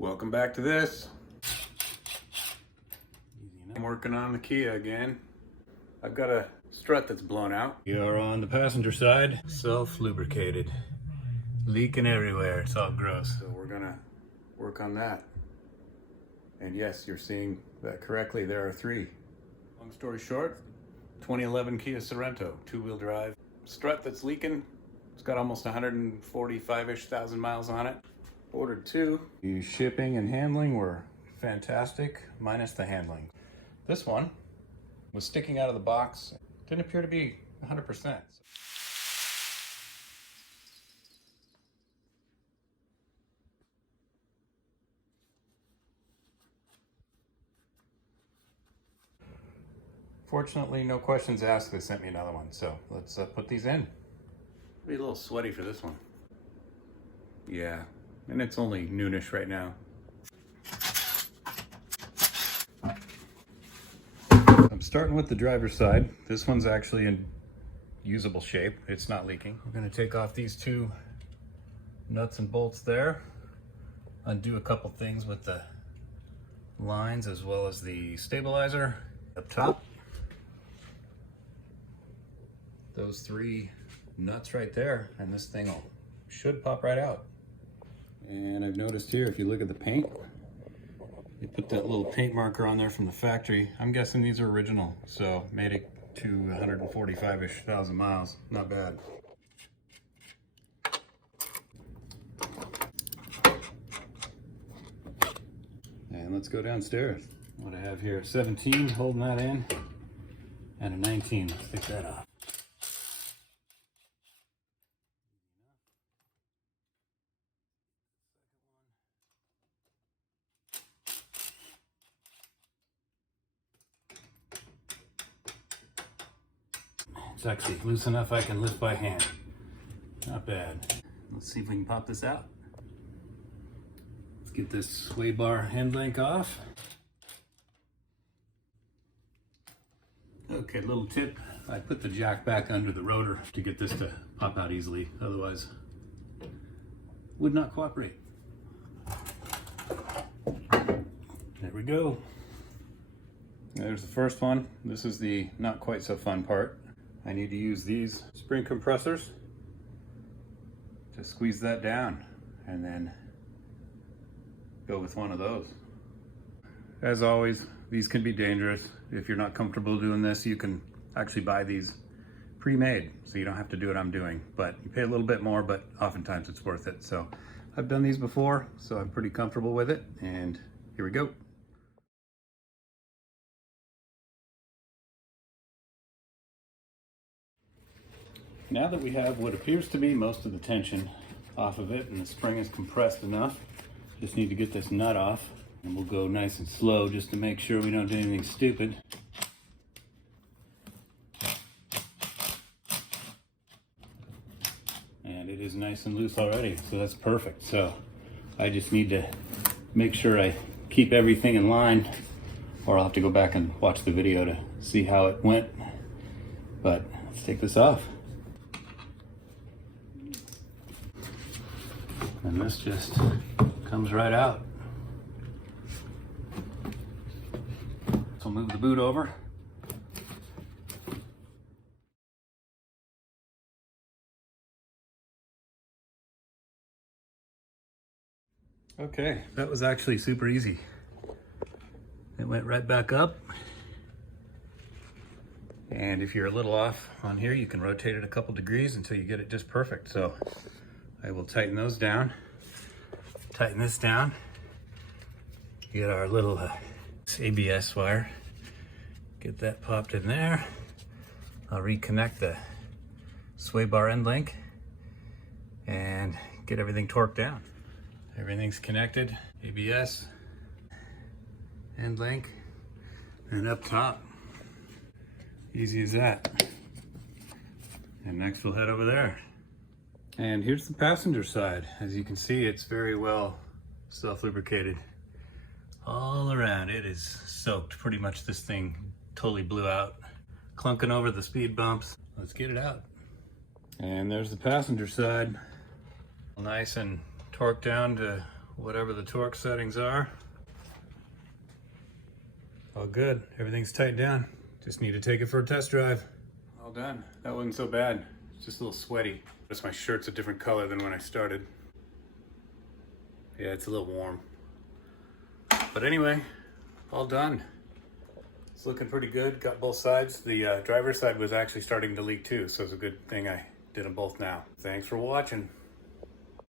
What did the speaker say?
Welcome back to this. I'm working on the Kia again. I've got a strut that's blown out. You're on the passenger side, self-lubricated. Leaking everywhere, it's all gross. So we're gonna work on that. And yes, you're seeing that correctly, there are three. Long story short, 2011 Kia Sorento, two-wheel drive. Strut that's leaking. It's got almost 145-ish thousand miles on it. Ordered two. The shipping and handling were fantastic, minus the handling. This one was sticking out of the box. Didn't appear to be 100%. Fortunately, no questions asked. They sent me another one, so let's put these in. Be a little sweaty for this one. Yeah, and it's only noonish right now. I'm starting with the driver's side. This one's actually in usable shape. It's not leaking. We're gonna take off these two nuts and bolts there. Undo a couple things with the lines as well as the stabilizer up top. Those three nuts right there, and this thing should pop right out. And I've noticed here, if you look at the paint, they put that little paint marker on there from the factory. I'm guessing these are original, so made it to 145-ish thousand miles. Not bad. And let's go downstairs. What I have here, 17, holding that in, and a 19. Let's take that off. It's actually loose enough I can lift by hand. Not bad. Let's see if we can pop this out. Let's get this sway bar end link off. Okay, little tip. I put the jack back under the rotor to get this to pop out easily. Otherwise, would not cooperate. There we go. There's the first one. This is the not quite so fun part. I need to use these spring compressors to squeeze that down and then go with one of those. As always, these can be dangerous. If you're not comfortable doing this, you can actually buy these pre-made, so you don't have to do what I'm doing. But you pay a little bit more, but oftentimes it's worth it. So I've done these before, so I'm pretty comfortable with it. And here we go. Now that we have what appears to be most of the tension off of it and the spring is compressed enough, just need to get this nut off, and we'll go nice and slow just to make sure we don't do anything stupid. And it is nice and loose already, so that's perfect. So I just need to make sure I keep everything in line, or I'll have to go back and watch the video to see how it went. But let's take this off. And this just comes right out. So I'll move the boot over. Okay, that was actually super easy. It went right back up. And if you're a little off on here, you can rotate it a couple degrees until you get it just perfect. So I will tighten those down, tighten this down, get our little ABS wire, get that popped in there. I'll reconnect the sway bar end link and get everything torqued down. Everything's connected, ABS, end link, and up top. Easy as that. And next we'll head over there. And here's the passenger side. As you can see, it's very well self-lubricated all around. It is soaked. Pretty much this thing totally blew out. Clunking over the speed bumps. Let's get it out. And there's the passenger side. Nice and torqued down to whatever the torque settings are. All good, everything's tightened down. Just need to take it for a test drive. All done, that wasn't so bad. It's just a little sweaty. Just my shirt's a different color than when I started. Yeah, it's a little warm. But anyway, all done. It's looking pretty good, got both sides. The driver's side was actually starting to leak too, so it's a good thing I did them both now. Thanks for watching.